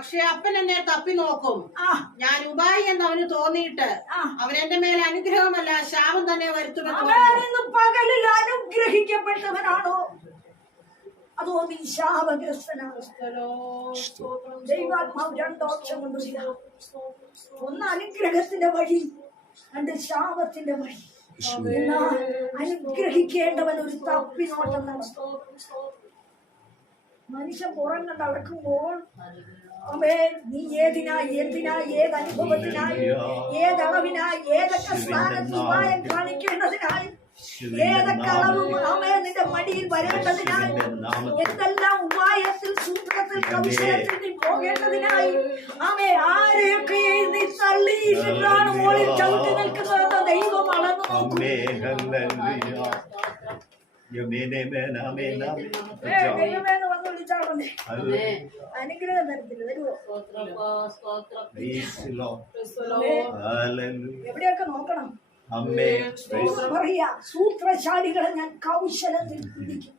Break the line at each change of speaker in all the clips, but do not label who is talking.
പക്ഷെ അപ്പൻ എന്നെ തപ്പി നോക്കും.
ആ.
ഞാൻ ഉപായി എന്ന് അവന് തോന്നിയിട്ട്
അവനെന്റെ
അവൻ എന്റെ മേൽ അനുഗ്രഹമല്ല ശാപം തന്നെ വരുത്തുമെന്ന്
അവൻ
പറഞ്ഞു.
ഇന്ന് പകലിൽ അനുഗ്രഹിക്കപ്പെട്ടവനാണോ? അതോ നീ ശാപഗ്രസ്തനാണോ? ദൈവാത്മാവ് ഒന്ന് അനുഗ്രഹത്തിന്റെ വഴി രണ്ട് ശാപത്തിന്റെ വഴി. അനുഗ്രഹിക്കേണ്ടവൻ ഒരു തപ്പിനോട്ടം നടത്തും. മനുഷ്യൻ പുറം കണ്ട് അവേ നീ ഏതിനായി എന്തിനായി ഏത് അനുഭവത്തിനായി ഏതളവിനായി ഏതൊക്കെ സ്ഥാനത്ത് ഉപായം കാണിക്കേണ്ടതിനായി ഏതൊക്കെ അളവും അവേ നിന്റെ മടിയിൽ വരേണ്ടതിനായി എന്തെല്ലാം ഉപായത്തിൽ സൂത്രത്തിൽ കൗശലത്തിൽ നീ പോകേണ്ടതിനായി അവേ ആരെയൊക്കെ നീ തള്ളിയിട്ടാണ് മോളിൽ ചവിട്ടി നിൽക്കുന്നതെന്ന് ദൈവം അളന്നു നോക്കും അനുഗ്രഹം തരത്തില്ല എവിടെയൊക്കെ നോക്കണം?
അമ്മേ
സൂത്രശാലികളെ ഞാൻ കൗശലത്തിൽ പിടിക്കും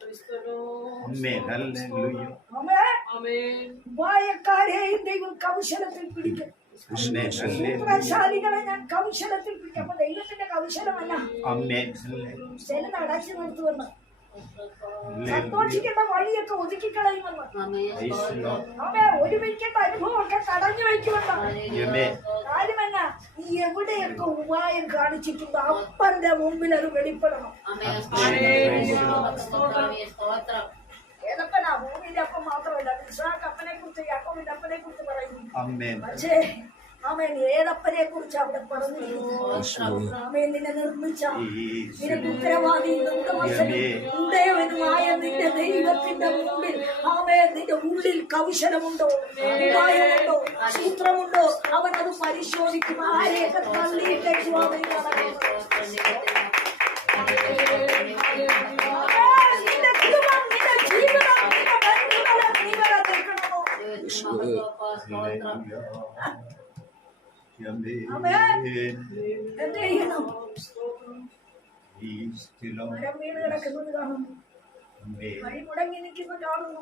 ഉപായക്കാരെയും ദൈവം കൗശലത്തിൽ പിടിക്കും സൂത്രശാലികളെ ഞാൻ കൗശലത്തിൽ പിടിക്കും അപ്പൊ ദൈവത്തിന്റെ കൗശലമല്ല. അടച്ചു നിർത്തുമെന്ന്
ഹല്ലേലൂയ
സന്തോഷിക്കേണ്ട വഴിയൊക്കെ ഒതുക്കിക്കളയുമെന്ന്
പ്രൈസ് ലോർഡ്
അമ്മേ ഒരുമിക്കേണ്ട അനുഭവമൊക്കെ തടഞ്ഞു വയ്ക്കുമെന്ന്.
യമേ
കാര്യമല്ല നീ എവിടെയൊക്കെ ഉപായം കാണിച്ചിട്ടുണ്ട് അപ്പന്റെ മുമ്പിൽ അത് വെളിപ്പെടണം. ഏതപ്പനാ? ഭൂമിയിലെ അപ്പം മാത്രമല്ല ഇസ്രാക്ക് അപ്പനെ കുറിച്ച് യാക്കോബിന്റെ അപ്പനെ കുറിച്ച് പറയുന്നു പക്ഷേ അവൻ ഏതപ്പനെ കുറിച്ച് അവിടെ പറഞ്ഞിരിക്കുന്നു അവൻ നിന്നെ നിർമ്മിച്ച. നിനക്ക് ഉത്തരവാദി ഉടയവനുമായ നിന്റെ ദൈവത്തിന്റെ മുമ്പിൽ ആമേ നിന്റെ ഉള്ളിൽ കൗശലമുണ്ടോ? ഉണ്ടോ സൂത്രമുണ്ടോ? അവൻ അത് പരിശോധിക്കും. ആരെയൊക്കെ തള്ളിയിട്ടേക്കും അവൻ നിന്റെ കുടുംബം നിന്റെ ജീവിതം നിന്റെ ബന്ധുക്കളെ നിങ്ങളെ നിൽക്കണമോ
യമേ
കിടക്കുന്നത് കാണുന്നു വഴി മുടങ്ങി നിൽക്കുന്ന കാണുന്നു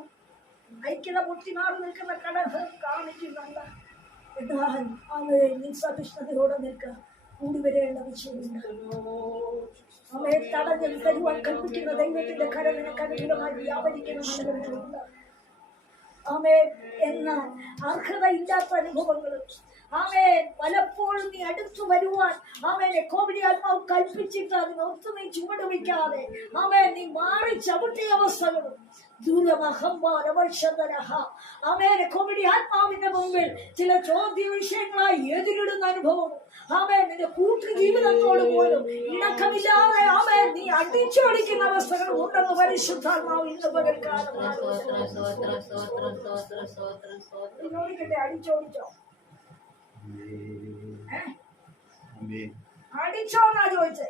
ഐക്യത പൊട്ടിനാട് നിൽക്കുന്ന കടഹ കാണിക്കുന്നുണ്ട് എന്നാൽ അവയെ നിസ്സഹിഷ്ണുതയോടെ നിൽക്കുക കൂടി വരേണ്ട വിഷയമുണ്ട് അവയെ തടഞ്ഞൽ തരുവാൻ കൽപ്പിക്കുന്ന ദൈവത്തിന്റെ കരവിനെ കരകിലമായി വ്യാപരിക്കണമെന്നുണ്ട് ആമേ എന്ന അർഹതയില്ലാത്ത അനുഭവങ്ങളും ആമേ പലപ്പോഴും നീ അടുത്തു വരുവാൻ ആമേനെ കോവിഡി ആത്മാവ് കൽപ്പിച്ചിട്ട് അതിനൊത്ത് നീ ചുവട് വയ്ക്കാതെ. ആമേ നീ മാറി ചവിട്ടിയ അവസ്ഥകളും അമേനെ കോവിഡി ആത്മാവിന്റെ മുമ്പിൽ ചില ചോദ്യ വിഷയങ്ങളായി എതിരിടുന്ന അനുഭവം. ആമേ നിന്റെ കൂട്ടു ജീവിതത്തോട് പോലും ഇണക്കമില്ലാതെ ആമേ നീ അടിച്ചോടിക്കുന്ന അവസ്ഥകൾ ഉണ്ടെന്ന് പരിശുദ്ധാത്മാവ് ഇന്ന് പകൽക്കാലം അടിച്ചോടിച്ചോ? അടിച്ചോന്നാ ചോദിച്ചേ.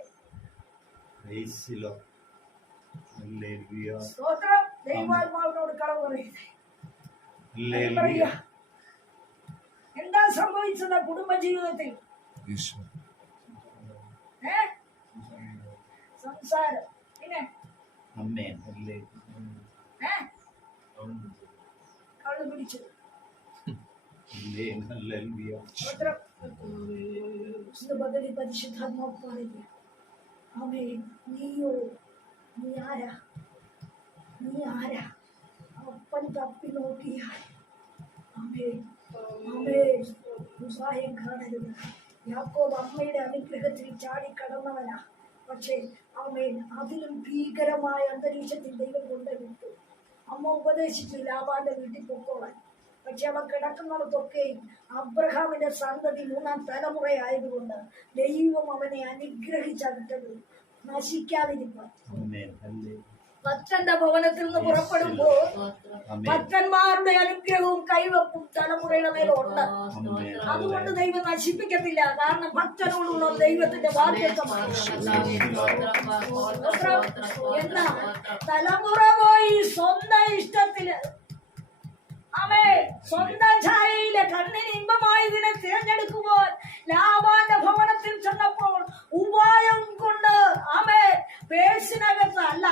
സ്തോത്രം. ദൈവാത്മാവിനോട് കളവ് പറയുന്നത് എന്താ സംഭവിച്ചത് കുടുംബ ജീവിതത്തിൽ സംസാരം. പിന്നെ? കള്ളു പിടിച്ചത്. സ്തോത്രം ഇന്ന് പകലി പരിശുദ്ധാത്മാവ് പറയുക ആമേ നീയോ? നീ ആരാ? നീ ആരാ? അപ്പൻ തപ്പി നോക്കിയാൽ. ആമേ ആമേ ഉപായം കാണരുത്. യാക്കോബ് അമ്മയുടെ അനുഗ്രഹത്തിൽ ചാടി കടന്നവനാ പക്ഷേ ആമേൻ അതിലും ഭീകരമായ അന്തരീക്ഷത്തിൽ ദൈവം കൊണ്ടുവിട്ടു. അമ്മ ഉപദേശിച്ചു ലാബാന്റെ വീട്ടിൽ പൊക്കോളാൻ. പക്ഷെ അവ കിടക്കുന്നിടത്തൊക്കെയും അബ്രഹാമിന്റെ സന്തതി മൂന്നാം തലമുറയായതുകൊണ്ട് ദൈവം അവനെ അനുഗ്രഹിച്ചത് നശിക്കാതിരിക്കാൻ
ഹല്ലേലൂയ
ഭക്തന്റെ ഭവനത്തിൽ നിന്ന് പുറപ്പെടുമ്പോൾ ഭക്തന്മാരുടെ അനുഗ്രഹവും കൈവപ്പും തലമുറയുടെ മേലുണ്ട്.
ഉണ്ട്
അതുകൊണ്ട് ദൈവം നശിപ്പിക്കത്തില്ല. കാരണം ഭക്തനോടുള്ള ദൈവത്തിന്റെ ബാധ്യത്വമാണ് എന്നാ തലമുറ പോയി സ്വന്തം ഇഷ്ടത്തിൽ അവേ സ്വന്തം ഛായയിലെ കണ്ണിന് ഇമ്പമായതിനെ തിരഞ്ഞെടുക്കുമ്പോൾ ലാബാന്റെ ഭവനത്തിൽ ചെന്നപ്പോൾ ഉപായം കൊണ്ട് അവേ പേഴ്സിനകത്ത് അല്ല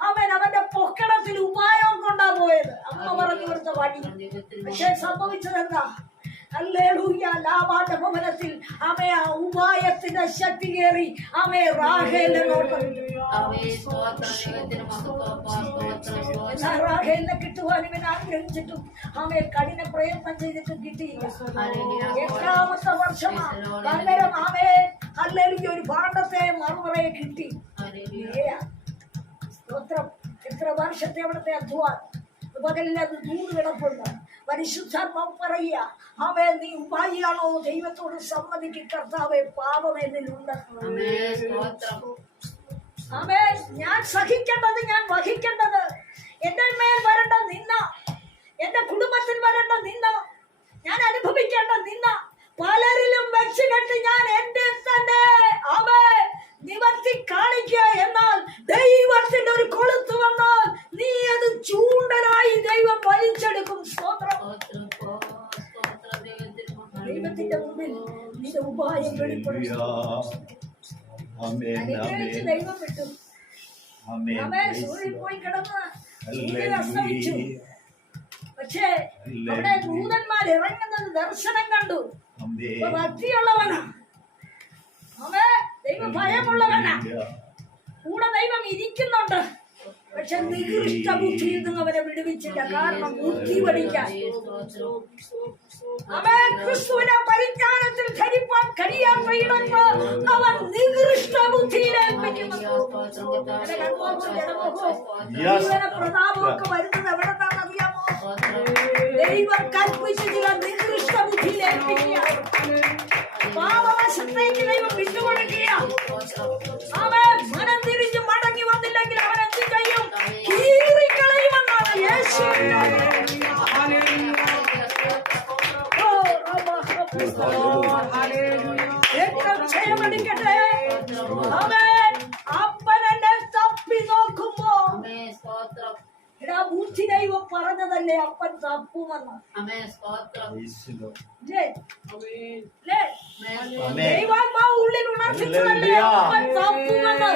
അവൻ അവന്റെ പൊക്കണത്തിൽ ഉപായം കൊണ്ടാ പോയത്. അമ്മ പറഞ്ഞു കൊടുത്ത വഴി. പക്ഷെ ലാബാന്റെ ഭവനത്തിൽ അമേ ആ ഉപായത്തിന്റെ ശക്തി കയറി. അമേ റാഹേലിനെ നോട്ടം റാഹേലിനെ കിട്ടുവാൻ ഇവൻ ആഗ്രഹിച്ചിട്ടും അമേ കഠിന പ്രയത്നം ചെയ്തിട്ടും കിട്ടിയില്ല എട്ടാമത്തെ വർഷമാ? പകരം ആമേ ഹല്ലേലൂയ ഒരു പാണ്ഡത്തെ മറുപറയെ കിട്ടി. സ്തോത്രം. എത്ര വർഷത്തെ അവിടുത്തെ അധ്വാനം? പകലിൽ അത് ദൂര് കിടപ്പുണ്ട് പരിശുദ്ധാത്മാവ് പറയുക അവേ നീ ഉപായിയാണോ ദൈവത്തോട് സമ്മതിക്ക് കർത്താവെ പാപം എന്നിലുണ്ട്
അവേ
ഞാൻ സഹിക്കേണ്ടത് ഞാൻ വഹിക്കേണ്ടത്. എന്റെ മേൽ വരണ്ട നിന്ന എന്റെ കുടുംബത്തിൽ വരണ്ട നിന്ന ഞാൻ അനുഭവിക്കേണ്ട നിന്ന പലരിലും വെച്ച് കെട്ടി ഞാൻ എന്റെ തന്നെ. അവ നിവർത്തി കാണിക്കുക എന്നാൽ ദൈവത്തിന്റെ ഒരു കൊളുത്ത് ചൂണ്ടനായി ദൈവം വലിച്ചെടുക്കും. സ്തോത്രം. ദൈവത്തിന്റെ മുമ്പിൽ നിന്റെ ഉപായം വെളിപ്പെടും. ദൈവം വിട്ടു. സൂര്യൻ പോയി കിടന്ന് സൂര്യൻ അസ്തമിച്ചു. പക്ഷേ അവിടെ ദൂതന്മാർ ഇറങ്ങുന്നത് ദർശനം കണ്ടു. ഭക്തിയുള്ളവനാ. അവ ദൈവ ഭയമുള്ളവനാ കൂടെ ദൈവം ഇരിക്കുന്നുണ്ട്. പക്ഷെ നികൃഷ്ട ബുദ്ധിയിൽ നിന്ന് അവരെ വിടുവിച്ചില്ല. കാരണം ബുദ്ധി പഠിക്കാൻ. അവൻ ക്രിസ്തുവിനെ പരിജ്ഞാനത്തിൽ ധരിപ്പാൻ കഴിയാത്തയിടത്ത് അവൻ നികൃഷ്ട ബുദ്ധിയിലേൽപ്പിക്കുന്നു എന്റെ കൺമുഖവും ജനമുഖവും ജീവന പ്രതാപമൊക്കെ വരുന്നത് എവിടെ നിന്നാണെന്നറിയാമോ ദൈവം കൽപ്പിച്ച ചില നികൃഷ്ട ബുദ്ധിയിലേൽപ്പിക്കുക പാപവശത്തേക്ക് ദൈവം വിട്ടുകൊടുക്കുക അവൻ ബുദ്ധി ദൈവം പറഞ്ഞതല്ലേ? അപ്പൻ തപ്പുമെന്ന്. ദൈവാത്മാവ് ഉള്ളിൽ ഉണർത്തിച്ചതല്ലേ? അപ്പൻ തപ്പുമെന്ന്.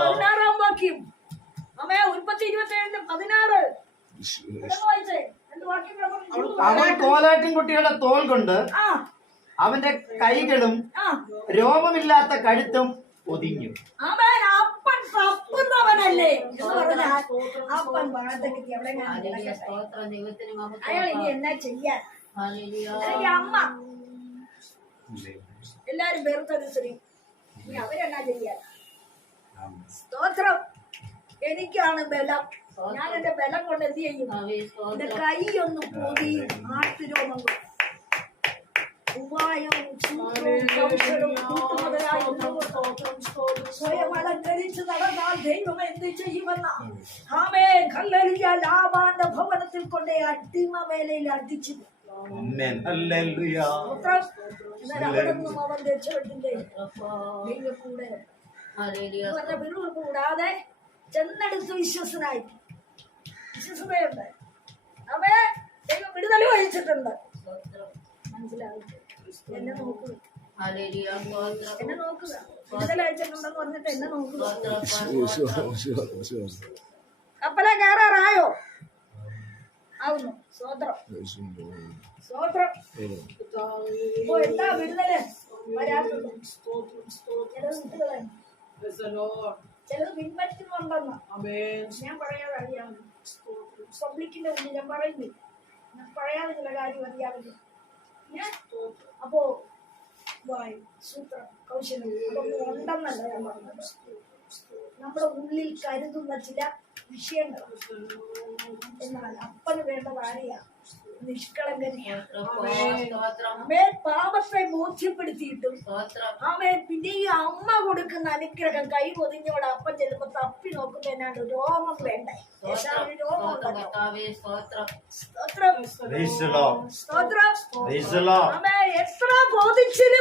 പതിനാറാം വാക്യം. അമ്മേ ഉൽപ്പത്തി ഇരുപത്തി ഏഴിന്റെ പതിനാറ്
അവൻ കോലാട്ടിൻ കോലാട്ടിൻകുട്ടികളുടെ തോൽ കൊണ്ട്
ആ.
അവന്റെ കൈകളും രോമമില്ലാത്ത കഴുത്തും ഒതിഞ്ഞു
അവൻ അപ്പൻ തപ്പുന്നവനല്ലേ എന്ന് പറഞ്ഞാൽ അപ്പൻ
ഹല്ലേലൂയ സ്തോത്രം ദൈവത്തിന്
അയാൾ ഇനി എന്നാ ചെയ്യാൻ
ഹല്ലേലൂയ.
അല്ലെങ്കിൽ അമ്മ. എല്ലാരും വെറുത്തത് ശ്രീ. ഇനി അവരെന്നാ ചെയ്യാൻ സ്തോത്രം. എനിക്കാണ് ബലം. ഞാൻ എന്റെ ബലം കൊണ്ട് എന്ത് ചെയ്യും? എന്റെ
സ്തോത്രം.
കൈ ഒന്ന് പൊതിയും ആട്ടുരോമം കൊണ്ട്. ഉപായവും സ്വയം അലങ്കരിച്ച് നടന്നാൽ ദൈവം എന്ത് ചെയ്യുമെന്ന ആമേ കല്ലലിയ ലാഭാന്റെ ഭവനത്തിൽ കൊണ്ടേ അടിമ വേലയിൽ അടിച്ചു കൂടാതെ ചെന്നെടുത്ത് വിശ്വസനായി വിശ്വസതയുണ്ട് അവേ ദൈവം വിടുതൽ വഹിച്ചിട്ടുണ്ട്.
സ്തോത്രം
മനസ്സിലാവും എന്നെ നോക്കുക എന്നെ നോക്കുക വിടുതൽ അയച്ചിട്ടുണ്ടെന്ന് പറഞ്ഞിട്ട് എന്നെ നോക്കുക
സ്തോത്രം
കപ്പലെ കയറാറായോ? ആവുന്നു. സ്വോത്രം. സ്വോത്രം. ഓ എന്താ വിടുതൽ വരാത്തത്. ചിലത് പിൻപറ്റുന്നുണ്ടെന്ന് ഞാൻ പറയാതെ അറിയാമെന്ന് പബ്ലിക്കിന്റെ മുന്നിൽ ഞാൻ പറയുന്നില്ല. ഞാൻ പറയാതെ ചില കാര്യം അറിയാമല്ലോ അപ്പോ വായു സൂത്രം കൗശലം ഞാൻ നമ്മുടെ ഉള്ളിൽ കരുതുന്ന ചില വിഷയങ്ങൾ. എന്നാൽ അപ്പന് വേണ്ടത് ആരെയാ നിഷ്കളങ്കനെയാ
സ്തോത്രം.
അമ്മേ പാപത്തെ ബോധ്യപ്പെടുത്തിയിട്ടും ആമേ പിന്നെ ഈ അമ്മ കൊടുക്കുന്ന അനുഗ്രഹം കൈ പൊതിഞ്ഞോടെ അപ്പൻ ചെല്ലുമ്പോ തപ്പി നോക്കുന്നതിനാണ് എന്നാണ്ട് രോമം വേണ്ടേ? എത്ര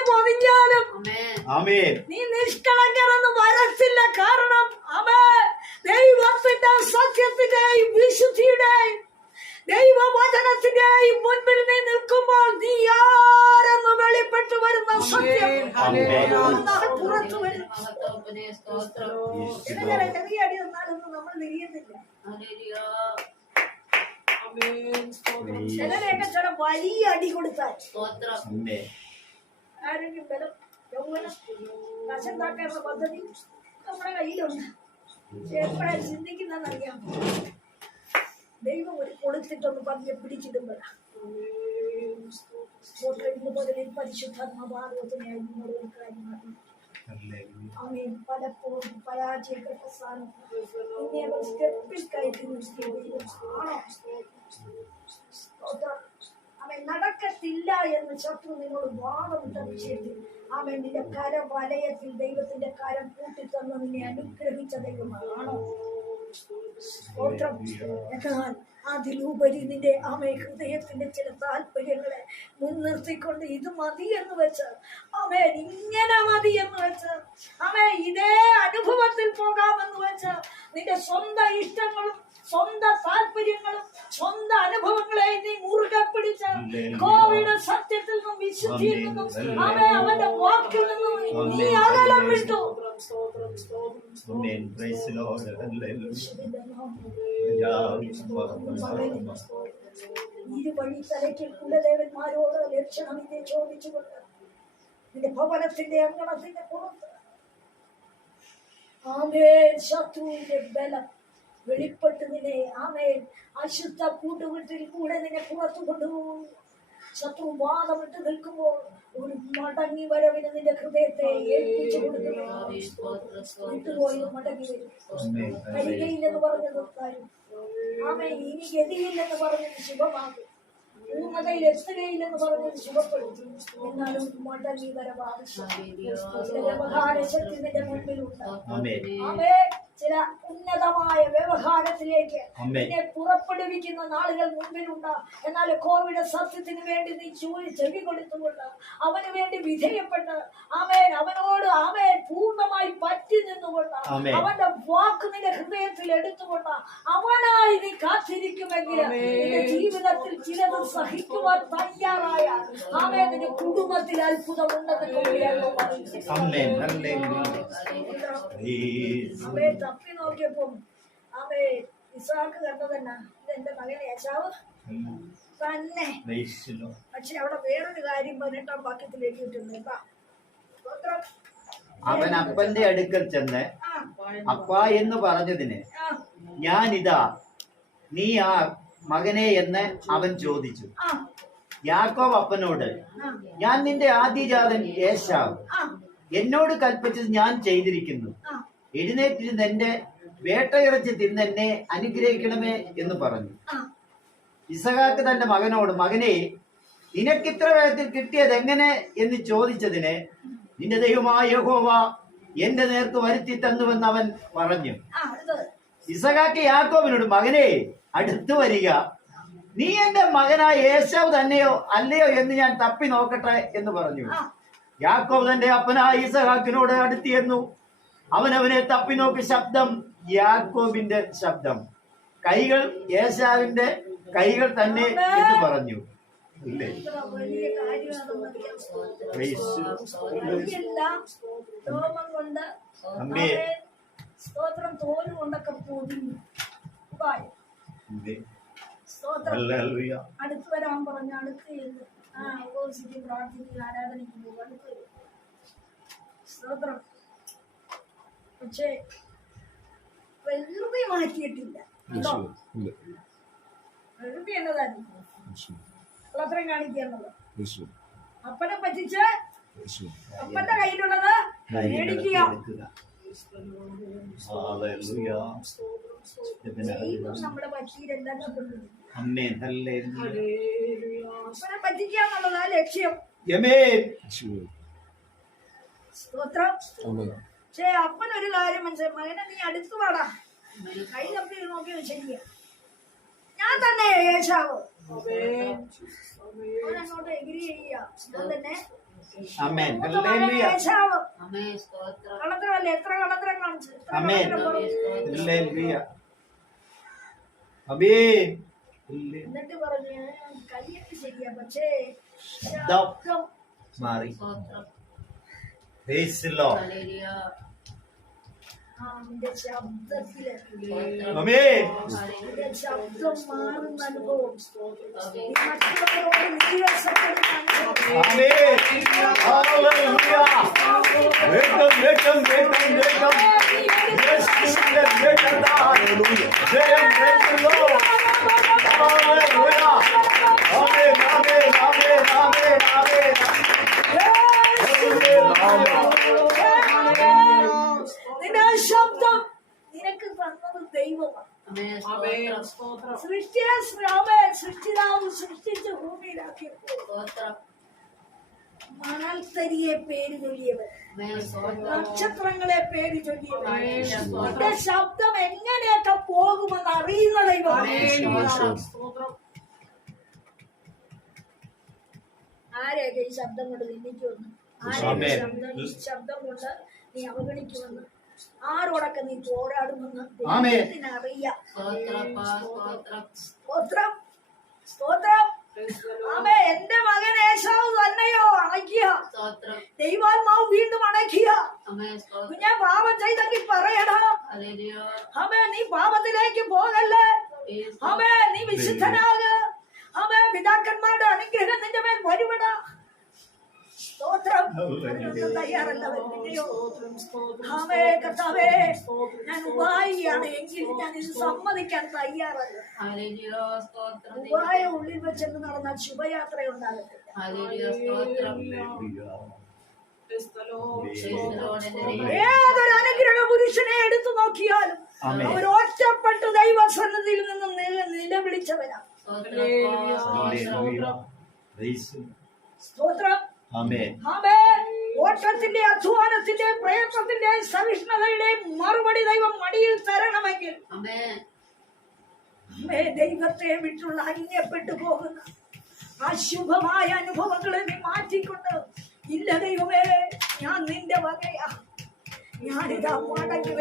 പൊതിഞ്ഞാലും നീ നിഷ്കളങ്കരെന്ന് വരത്തില്ല കാരണം അവ ദൈവത്തിന്റെ സത്യത്തിന്റെയും വിശുദ്ധിയുടെയും ദൈവവചനത്തിന്റെയും മുൻപിൽ നീ നിൽക്കുമ്പോൾ നീ ആരെന്ന് വെളിപ്പെട്ടു വരുന്ന? സത്യം. പുറത്തു വരും
മഹത്വത്തിന് സ്തോത്രം
ഇങ്ങനെ ചെറിയ അടി തന്നാലൊന്നും നമ്മൾ തിരിയുന്നില്ല
ഹല്ലേലൂയ.
ചിലരെയൊക്കെ ചില വലിയ അടി കൊടുത്താൽ. ആരെങ്കിലും ബലം യൗവനം വശത്താക്കാനുള്ള പദ്ധതി നമ്മുടെ കയ്യിലുണ്ട്. എപ്പോഴാണ് ചിന്തിക്കുന്നതെന്നറിയാം ദൈവം ഒരു കൊളുത്തിട്ടൊന്ന് പതിയെ പിടിച്ചിടുമ്പോഴാണ് ഇന്ന് മുതൽ ഒരു കാര്യമാണ് പലപ്പോഴും പരാജയപ്പെട്ട സ്ഥാനം ഇനി അവർ സ്റ്റെപ്പിൽ കയറ്റി നിർത്തിയത് ആണോ? സ്തോത്രം. നടക്കത്തില്ല എന്ന് ശത്രു നിന്നോട് വാദം വിഷയത്തിൽ അവൻ നിന്റെ കര വലയത്തിൽ ദൈവത്തിന്റെ കരം കൂട്ടിത്തന്നു നിന്നെ അനുഗ്രഹിച്ച ദൈവമാണോ. സ്തോത്രം. എന്നാൽ അതിലുപരി നിന്റെ ആമേ ഹൃദയത്തിന്റെ ചില താല്പര്യങ്ങളെ മുൻനിർത്തിക്കൊണ്ട് ഇത് മതി എന്ന് വെച്ച് ആമേ ഇങ്ങനെ മതി എന്ന് വെച്ച് ആമേ ഇതേ അനുഭവത്തിൽ പോകാമെന്ന് വെച്ച് നിന്റെ സ്വന്തം ഇഷ്ടങ്ങളും സ്വന്തം താല്പര്യങ്ങളും സ്വന്തം അനുഭവങ്ങളെ നീ മുറുകെ പിടിച്ച് കോവിഡ് സത്യത്തിൽ നിന്നും വിശുദ്ധിയിൽ നിന്നും അവനെ അവന്റെ വാക്കിൽ നിന്നും നീ അകലം വിട്ടു. ഇരുവഴി തലയ്ക്ക് കുലദേവന്മാരോട് ലക്ഷണം ഇതേ ചോദിച്ചുകൊണ്ട് നിന്റെ ഭവനത്തിന്റെ അങ്കണത്തിന്റെ പുറത്ത് ആമേ ശത്രുവിന്റെ ബലം. വെളിപ്പെട്ട് നിന്നെ ആമേൻ. അശുദ്ധ കൂട്ടുകെട്ടിൽ കൂടെ നിന്നെ പുറത്തു കൊണ്ടുപോകും. ശത്രു വാദമിട്ട് നിൽക്കുമ്പോൾ ഒരു മടങ്ങി വരവിന് നിന്റെ ഹൃദയത്തെ ഏൽപ്പിച്ചു കൊടുക്കുന്നു. വിട്ടുപോയി മടങ്ങി വരും. കരികയില്ലെന്ന് പറഞ്ഞ നിർത്താനും ആമേ ഇനി ഗതിയില്ലെന്ന് പറഞ്ഞത് ശുഭമാകും. പൂർണതയിൽ എത്തുകയില്ലെന്ന് പറഞ്ഞത് ശുഭപ്പെടുത്തി എന്നാലും മടങ്ങി വരവാവശ്യം നിന്റെ മുമ്പിലുണ്ട്.
ആമേൻ
ആമേ. ചില ഉന്നതമായ വ്യവഹാരത്തിലേക്ക്
എന്നെ
നിന്നെ പുറപ്പെടുവിക്കുന്ന നാളുകൾ മുൻപിലുണ്ട്. എന്നാൽ കോവിഡ് സത്യത്തിന് വേണ്ടി നീ ചൂരി ചെവി കൊടുത്തുകൊണ്ട് അവന് വേണ്ടി വിധേയപ്പെട്ട് ആമേൻ അവനോട് ആമേൻ പൂർണമായി പറ്റി നിന്നുകൊണ്ട്. അവന്റെ വാക്ക് നിന്റെ ഹൃദയത്തിൽ എടുത്തുകൊണ്ട് അവനായി നീ കാത്തിരിക്കുമെങ്കിൽ നിന്റെ ജീവിതത്തിൽ ചിലത് സഹിക്കുവാൻ തയ്യാറായ ആമേ നിന്റെ കുടുംബത്തിൽ അത്ഭുതമുണ്ടെന്ന് കൂടിയാണ് തപ്പി നോക്കിയപ്പോ അവയെ ഇസാക്ക് കണ്ടതന്നെ? എന്റെ മകൻ യേശാവ് തന്നെ. പക്ഷെ അവിടെ വേറൊരു കാര്യം പതിനെട്ടാം വാക്യത്തിലേക്ക്.
അവൻ അപ്പന്റെ അടുക്കൽ ചെന്ന് അപ്പ എന്ന് പറഞ്ഞതിന്
ഞാൻ
ഇതാ നീ ആ മകനെ എന്ന് അവൻ ചോദിച്ചു. യാക്കോബ് അപ്പനോട് ഞാൻ നിന്റെ ആദ്യജാതൻ
യേശാവ്
എന്നോട് കൽപ്പിച്ചത് ഞാൻ ചെയ്തിരിക്കുന്നു. എഴുന്നേറ്റിരുന്ന് എന്റെ വേട്ടയിറച്ചി തിന്ന് എന്നെ അനുഗ്രഹിക്കണമേ എന്ന് പറഞ്ഞു. ഇസഹാക്ക് തന്റെ മകനോട് മകനെ നിനക്കിത്ര വേഗത്തിൽ കിട്ടിയത് എങ്ങനെ? എന്ന് ചോദിച്ചതിന് നിന്റെ ദൈവമായ യഹോവ എന്റെ നേർക്ക് വരുത്തി തന്നുവെന്ന് അവൻ പറഞ്ഞു. ഇസഹാക്ക് യാക്കോബിനോട് മകനെ അടുത്തു വരിക. നീ എന്റെ മകനായ യേശവ് തന്നെയോ അല്ലയോ എന്ന് ഞാൻ തപ്പി നോക്കട്ടെ എന്ന് പറഞ്ഞു.
യാക്കോവ്
യാക്കോബ് തന്റെ അപ്പനായ ഇസഹാക്കിനോട് അടുത്തിയെന്നു അവൻ അവനെ തപ്പി നോക്കി ശബ്ദം. യാക്കോബിന്റെ ശബ്ദം. കൈകൾ യേശാവിന്റെ കൈകൾ തന്നെ എന്ന് പറഞ്ഞു. ഇല്ലേ?
അമ്മേ.
സ്തോത്രം തോൽ കൊണ്ടൊക്കെ പൊതിഞ്ഞു. വായ്.
ഇതേ.
സ്തോത്രം.
ഹല്ലേലൂയ.
അടുത്ത് വരാൻ പറഞ്ഞ അടുത്ത് ചെന്ന്. ആ ഉപവസിക്കും പ്രാർത്ഥിക്കും ആരാധനയ്ക്ക് പോകും അടുത്ത് സ്തോത്രം. പക്ഷേ പ്രകൃതി മാറ്റിയിട്ടില്ല? പ്രകൃതി എന്നതാണ് കള്ളത്തരം കാണിക്കുക അപ്പനെ പറ്റിച്ച് അപ്പന്റെ കയ്യിലുള്ളത് മേടിക്കുക. നമ്മുടെ പറ്റിയിലെല്ലാം അപ്പനെ പറ്റിക്കുക എന്നുള്ളതാ ലക്ഷ്യം.
യമേൻ
സ്തോത്രം. പക്ഷേ അപ്പൻ ഒരു കാര്യം മനസ്സിലായി മകനെ നീ അടുത്തു വാടാ. കൈ തപ്പി നോക്കി ശരിയാ. ഞാൻ തന്നെ യേശാവ് എഗ്രി ഞാൻ തന്നെ യേശാവ് എത്ര കാണിച്ചു? പറഞ്ഞു. എന്നിട്ട് പറഞ്ഞു കല്യാണം ശരിയാ പക്ഷേ
മാറി. Praise the Lord.
നിന്റെ ശബ്ദം നിനക്ക് തന്നത് ദൈവമാണ്. സൃഷ്ടിയെ ശ്രാമേ സൃഷ്ടിതാവ് സൃഷ്ടിച്ച് ഭൂമിയിലാക്കിയപ്പോൾ
സ്തോത്രം.
മണൽത്തരിയെ പേര് ചൊല്ലിയവൻ.
ആമേൻ സ്തോത്രം.
നക്ഷത്രങ്ങളെ പേര് ചൊല്ലിയവൻ.
ആമേൻ
ശബ്ദം എങ്ങനെയൊക്കെ പോകുമെന്ന് അറിയുന്ന
ദൈവം.
ആരെയൊക്കെ ഈ ശബ്ദം കൊണ്ട് നിന്ദിക്കുമെന്ന്? നീ അവഗണിക്കുമെന്ന്. ആരോടൊക്കെ നീ പോരാടുമെന്ന്
സ്തോത്രം സ്തോത്രം.
സ്തോത്രം. സ്തോത്രം. ആമേ എന്റെ മകൻ ഏശാവ് തന്നെയോ അണയ്ക്കുക. ദൈവാത്മാവ് വീണ്ടും അണയ്ക്കുക. ഞാൻ പാപം ചെയ്തെങ്കിൽ പറയടാ.
ഹല്ലേലൂയ
അവേ നീ പാപത്തിലേക്ക് പോകല്ലേ. അവേ നീ വിശുദ്ധനാക. അവേ പിതാക്കന്മാരുടെ അനുഗ്രഹം നിന്റെ മേൽ വരുവിട കർത്താവേ ഞാൻ ഉപായിയാണ് എങ്കിൽ ഞാൻ ഇത് സമ്മതിക്കാൻ തയ്യാറല്ല ഉപായ ഉള്ളിൽ വെച്ചെന്ന് നടന്ന ശുഭയാത്ര ഉണ്ടാകത്തില്ല ഏതൊരു അനുഗ്രഹ പുരുഷനെ എടുത്തു നോക്കിയാലും. അവർ ഒറ്റപ്പെട്ട് ദൈവസന്നതിയിൽ നിന്നും
നിലവിളിച്ചവരാ.
സ്തോത്രം ഓട്ടത്തിന്റെ അധ്വാനത്തിന്റെ പ്രയത്നത്തിന്റെ സഹിഷ്ണുതയുടെ മറുപടി ദൈവം മടിയിൽ തരണമെങ്കിൽ.
ആമേൻ.
അമ്മേ ദൈവത്തെ വിട്ടുള്ള അന്യപ്പെട്ടു പോകുന്ന അശുഭമായ അനുഭവങ്ങളെ നീ മാറ്റിക്കൊണ്ട് ഇല്ല ദൈവമേ ഞാൻ നിന്റെ വകയാ. ഞാനിതാ മടങ്ങി.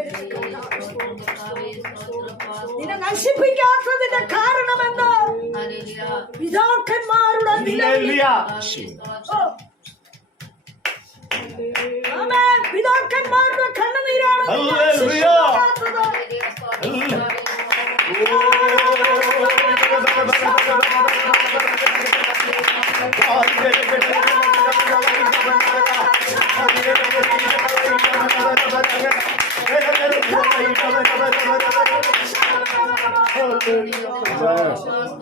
നിന്നെ നശിപ്പിക്കാത്തതിന്റെ കാരണം
എന്താ?
പിതാക്കന്മാരുടെ നിലവിളി
Hallelujah.
ഓ. ആമേൻ. പിതാക്കന്മാരുടെ കണ്ണുനീരാണ് നിന്നെ
ഹല്ലേലൂയ.
നശിപ്പിക്കാത്തത്.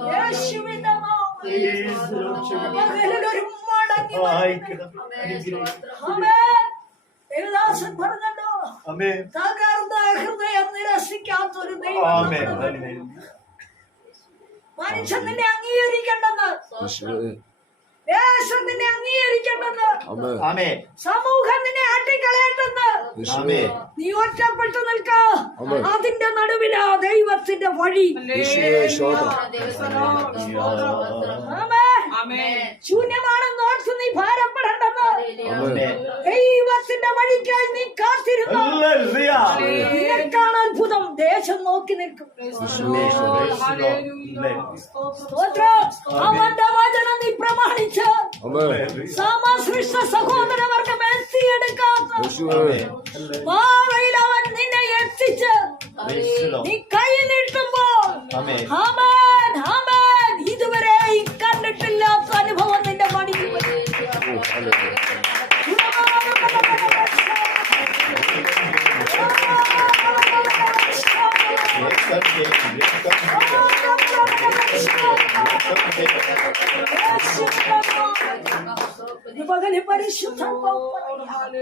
യേശുവിന്റെ നാമത്തിൽ പകലിലൊരു മടങ്ങി വരവ്. പറഞ്ഞല്ലോ. തകർന്ന ഹൃദയം നിരസിക്കാത്തൊരു ദൈവം
ആമേൻ.
നമ്മുടെ
ആമേൻ.
മനുഷ്യൻ നിന്നെ അംഗീകരിക്കേണ്ടെന്ന് ദേശം നിന്നെ അംഗീകരിക്കേണ്ടെന്ന്
ആമേൻ.
സമൂഹം നിന്നെ ആട്ടിക്കളയേണ്ടെന്ന്
ആമേൻ.
നീ ഒറ്റപ്പെട്ടു നിൽക്ക. അതിന്റെ നടുവിലാ ദൈവത്തിന്റെ വഴി. ശൂന്യമാണെന്ന് ദൈവത്തിന്റെ വഴിക്കായി നീ കാത്തിരുന്നു? നിനക്കാണ് അത്ഭുതം ദേശം നോക്കി നിൽക്കും. അവന്റെ വചനം നീ പ്രമാണിച്ച്. സമസൃഷ്ട സഹോദരവർഗം എത്തിയെടുക്കാത്ത പാറയിൽ അവൻ നിന്നെ എത്തിച്ച് നീ കൈ നീട്ടുമ്പോൾ ഇതുവരെ ഈ കണ്ടിട്ടില്ലാത്ത അനുഭവം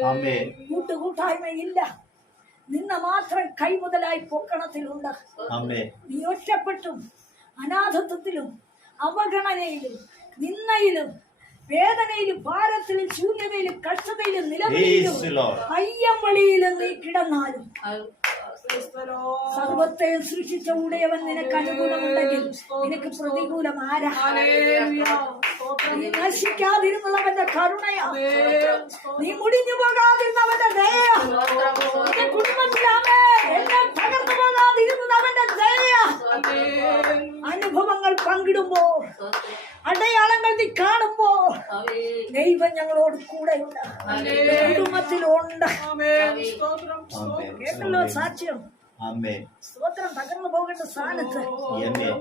ആമേൻ.
കൂട്ടുകൂട്ടായ്മയില്ല. നിന്നെ മാത്രം കൈമുതലായി പൊക്കണത്തിലുണ്ട്. നീ ഒറ്റപ്പെട്ടും അനാഥത്വത്തിലും അവഗണനയിലും നിന്നയിലും വേദനയിലും ഭാരത്തിലും ശൂന്യതയിലും കഷ്ടതയിലും
നിലവിലും
അയ്യമ്പളിയിലും നീ കിടന്നാലും. സർവത്തെ സൃഷ്ടിച്ച ഉടയവൻ നിനക്ക് അനുകൂലമുണ്ടെങ്കിൽ നിനക്ക് പ്രതികൂലം ആരാ? നീ നശിക്കാതിരുന്നവന്റെ കരുണയാ. നീ മുടിഞ്ഞു പോകാതിരുന്നവന്റെ ദയ. കുടുംബത്തിലാമേ എല്ലാം തകർന്നു പോകാതിരുന്നവന്റെ ദയ അനുഭവങ്ങൾ പങ്കിടുമ്പോൾ
സ്തോത്രം.
അടയാളങ്ങൾ നീ കാണുമ്പോൾ
ആമേ.
ദൈവം ഞങ്ങളോട് കൂടെയുണ്ട് കുടുംബത്തിലുണ്ട്
ആമേൻ. സ്തോത്രം
ആമേൻ
കേട്ടല്ലോ സാക്ഷ്യം
ആമേൻ
സ്തോത്രം തകർന്നു പോകേണ്ട സ്ഥാനത്ത്
ആമേൻ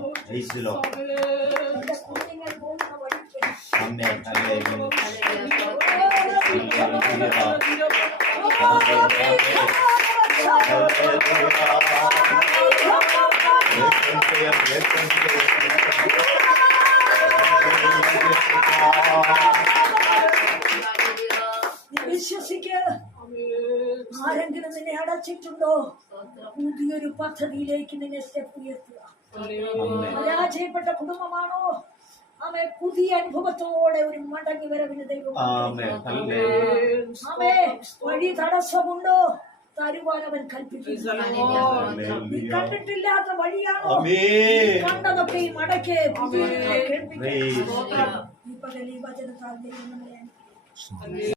വിശ്വസിക്ക. ആരെങ്കിലും നിന്നെ അടച്ചിട്ടുണ്ടോ? പുതിയൊരു പദ്ധതിയിലേക്ക് നിന്നെ സ്റ്റെപ്പ് ഉയർത്തുക. പരാജയപ്പെട്ട കുടുംബമാണോ? ആമേ പുതിയ അനുഭവത്തോടെ ഒരു മടങ്ങി വരവിന് ദൈവം ആമേ വഴി തടസ്സമുണ്ടോ? തരുവാൻ അവൻ കൽപ്പിക്കുന്നു നീ കണ്ടിട്ടില്ലാത്ത വഴിയാണോ?
കണ്ടതൊക്കെയും
കണ്ടതൊക്കെ
കേൾപ്പിക്കുന്നു.
ഈ പകൽ ഈ വചനത്താൽ ദൈവം നമ്മളെ.